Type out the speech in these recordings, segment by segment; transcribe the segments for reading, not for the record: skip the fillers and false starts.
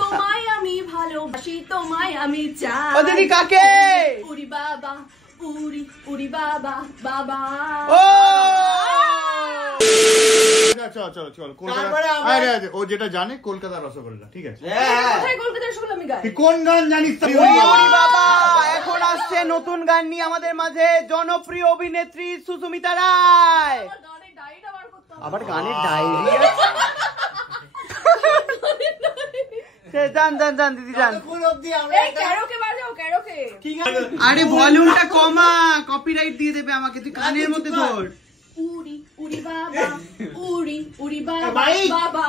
তোমায় আমি ভালোবাসি, তোমায় আমি চাই। ও দিদি কাকে? উড়ি বাবা, উড়ি উড়ি বাবা বাবা। ও চলো চলো চলো, ও যেটা জানে কলকাতার রসগোল্লা, ঠিক আছে? কলকাতার রসগোল্লা আমি গাই। কোন গান জানিস? উড়ি বাবা। এখন আসছে নতুন গান নিয়ে আমাদের মাঝে জনপ্রিয় অভিনেত্রী সুস্মিতা রায়। আবার গানের ডায়েরি জান জান জান দিদি জান। আরে ভলিউমটা কমা, কপিরাইট দিয়ে দেবে আমাকে, তুই কানের মধ্যে ধর। উড়ি উড়ি বাবা, উড়ি উড়ি বাবা বাবা,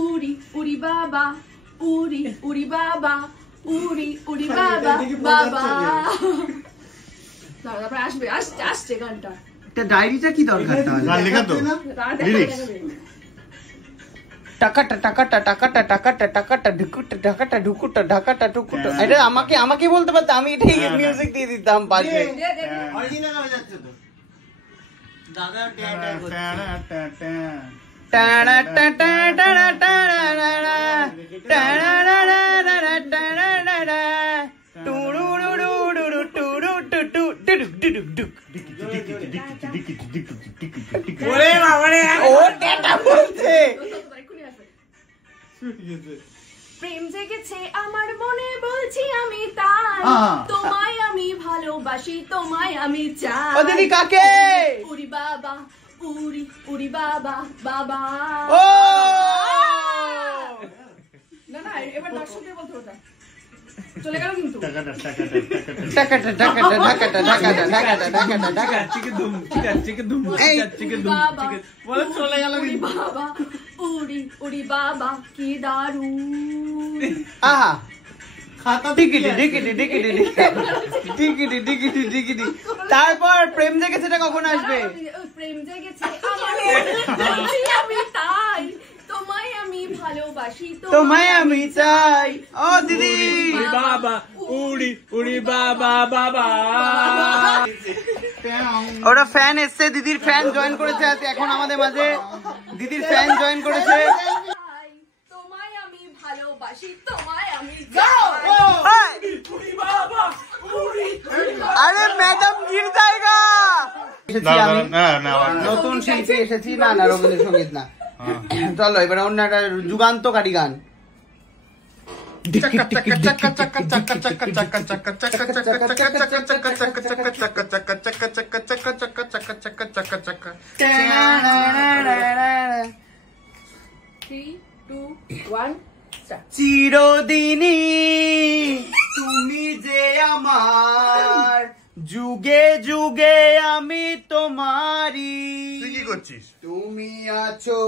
উড়ি উড়ি বাবা, উড়ি উড়ি বাবা, উড়ি উড়ি বাবা বাবা। তারপরে আসবে, আসছে আসছে গানটা। এটা ডায়েরিটা কি দরকার তাহলে? গান লেখা তো লিরিক্স। টাকাটা টাকাটা টাকাটা টাকাটা টাকাটা ঢুকুটা ঢাকাটা ঢুকুটা ঢাকাটা ঢুকুটা। এটা আমাকে বলতে পারতো, আমি এটাই মিউজিক দিয়ে দিতাম পাশে। অরিজিনাল হয়ে যাচ্ছে তো দাদা। টাড়া টাটা টাড়া টাড়া টাড়া টাড়া টুরুরুরুরু টুরু টুটু টুডুক টুডুক টুক। ওরে বাবা রে, ও টাটা বলছে। প্রেম জেগেছে আমার মনে, বলছি আমি তাই। তোমায় আমি ভালোবাসি, তোমায় আমি চাই। ও দিদি কাকে? উড়ি বাবা, উড়ি উড়ি বাবা বাবা। ও না না, এবার দর্শকদের বলতে ওটা চলে গেল কিন্তু। টাকাটা টাকাটা ঢাকাটা ঢাকাটা ঢাকাটা ঢাকাটা ঢাকা চিকে দুম চিকে দুম চিকে দুম বলে চলে গেল উড়ি বাবা, উড়ি উড়ি বাবা কি দারুণ। আহা টিকিটি টিকিটি টিকিটি টিকিটি টিকিটি টিকিটি। তারপর প্রেম জেগেছে, সেটা কখন আসবে? প্রেম জেগেছে আমার মনে, বলছি আমি তাই। তোমায় আমি ভালোবাসি, তোমায় আমি চাই। ও দিদি বাবা, উড়ি উড়ি বাবা বাবা। ওরা ফ্যান এসছে, দিদির ফ্যান জয়েন করেছে আজকে এখন আমাদের মাঝে। দিদির ফ্যান জয়েন করেছে। তোমায় আমি ভালোবাসি, তোমায় আমি আরে ম্যাডাম গির জায়গা। নতুন শিল্পী এসেছি। না না, রবীন্দ্রসঙ্গীত না। চলো এবার অন্য একটা যুগান্তকারী গান। চিরদিনই তুমি যে আমার, যুগে যুগে আমি তোমারি। তুই কি করছিস? তুমি আছো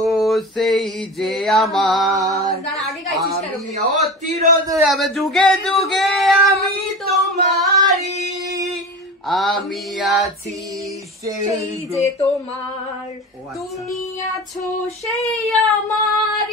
সেই যে আমার, আমি চিরদিন যুগে যুগে আমি তোমারি। আমি আছি সেই যে তোমার, তুমি আছো সেই আমার।